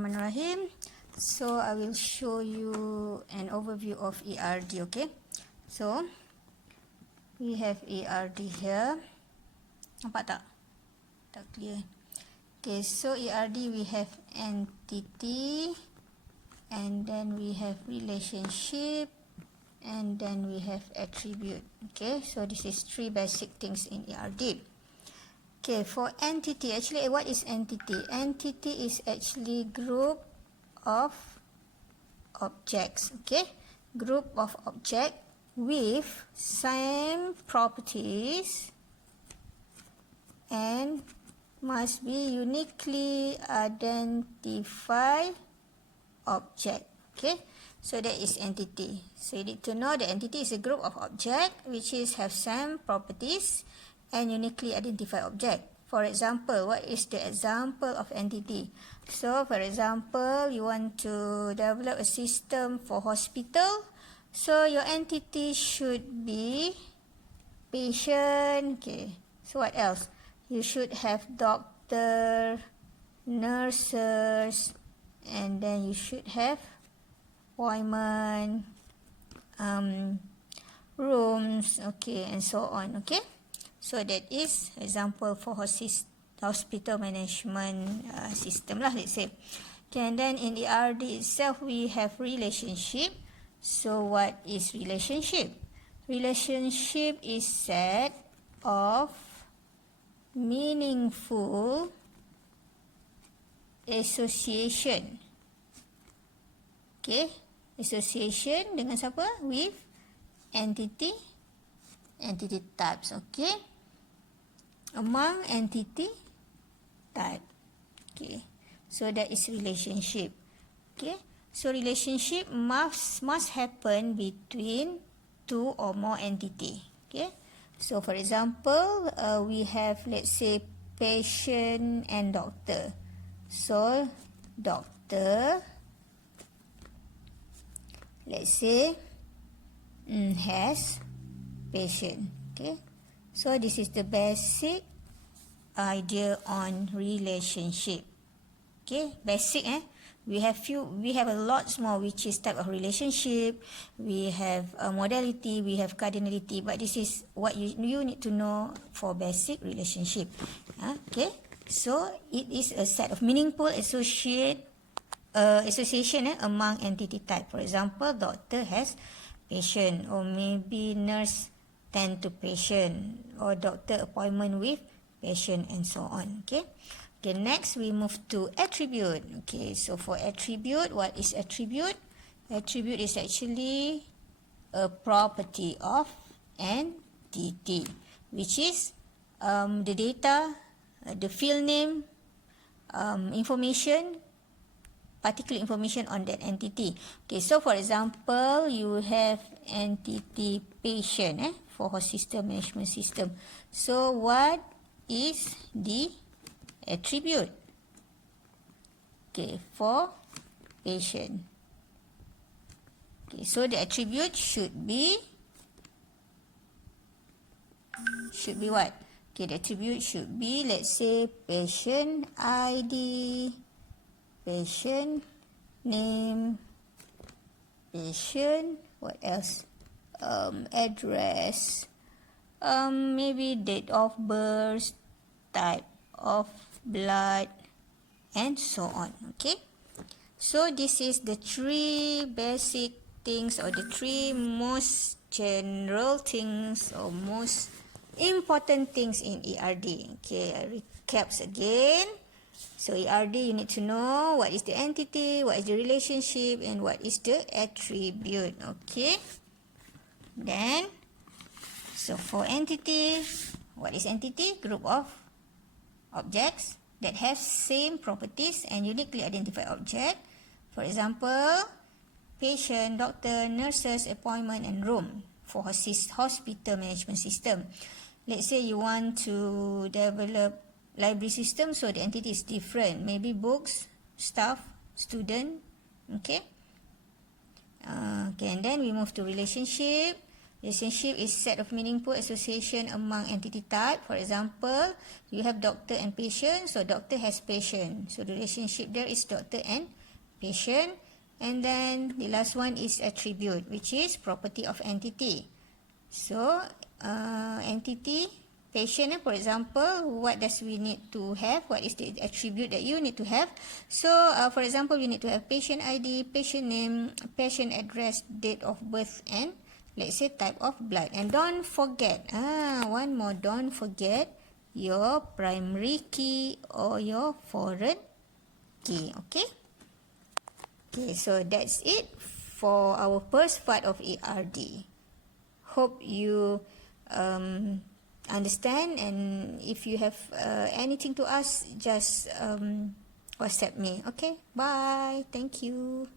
Bismillahirrahmanirrahim. So I will show you an overview of ERD. Okay, so we have ERD here. Nampak tak? Tak clear. Okay, so ERD we have entity, and then we have relationship, and then we have attribute. Okay, so this is three basic things in ERD. Okay, for entity, actually what is entity? Entity is actually group of objects, okay? Group of object with same properties and must be uniquely identified object, okay? So that is entity. So you need to know the entity is a group of object which have same properties and uniquely identified object. For example, what is the example of entity? So, for example, you want to develop a system for hospital. So, your entity should be patient. Okay. So, what else? You should have doctor, nurses, and then you should have appointment, rooms, okay, and so on. Okay. So that is example for hospital management system lah, let's say. Okay, and then in the ERD itself we have relationship. So what is relationship? Relationship is set of meaningful association. Okay, association dengan siapa? With entity types, okay? Among entity type. Okay, so that is relationship. Okay, so relationship must happen between two or more entity. Okay, so for example, we have, let's say, patient and doctor. So doctor, let's say, has patient. Okay, so this is the basic idea on relationship. Okay, basic. We have a lot more, which is type of relationship. We have modality, we have cardinality, but this is what you need to know for basic relationship. Okay, so it is a set of meaningful association among entity type. For example, doctor has patient, or maybe nurse tend to patient, or doctor appointment with patient, and so on. Okay. Okay, next we move to attribute. Okay, so for attribute, what is attribute? Attribute is actually a property of entity, which is the data, the field name, information, particular information on that entity. Okay, so for example, you have entity patient for hospital management system. So what is the attribute? Okay, for patient. Okay, so the attribute should be what? Okay, the attribute should be, let's say, patient ID, patient name, patient, what else? Address, maybe date of birth, type of blood, and so on. Okay, so this is the three basic things, or the three most general things, or most important things in ERD. Okay, I recaps again. So ERD, you need to know what is the entity, what is the relationship, and what is the attribute. Okay, then, so for entity, what is entity? Group of objects that have same properties and uniquely identified object. For example, patient, doctor, nurses, appointment, and room for hospital management system. Let's say you want to develop library system, so the entity is different. Maybe books, staff, student. Okay. Okay, and then we move to relationship. Relationship is set of meaningful association among entity type. For example, you have doctor and patient, so doctor has patient. So the relationship there is doctor and patient. And then the last one is attribute, which is property of entity. So entity, patient, for example, what does we need to have? What is the attribute that you need to have? So for example, you need to have patient ID, patient name, patient address, date of birth, and let's say type of blood. And don't forget, one more, don't forget your primary key or your foreign key. Okay. Okay, so that's it for our first part of ERD. Hope you understand, and if you have anything to ask, just WhatsApp me. Okay, bye. Thank you.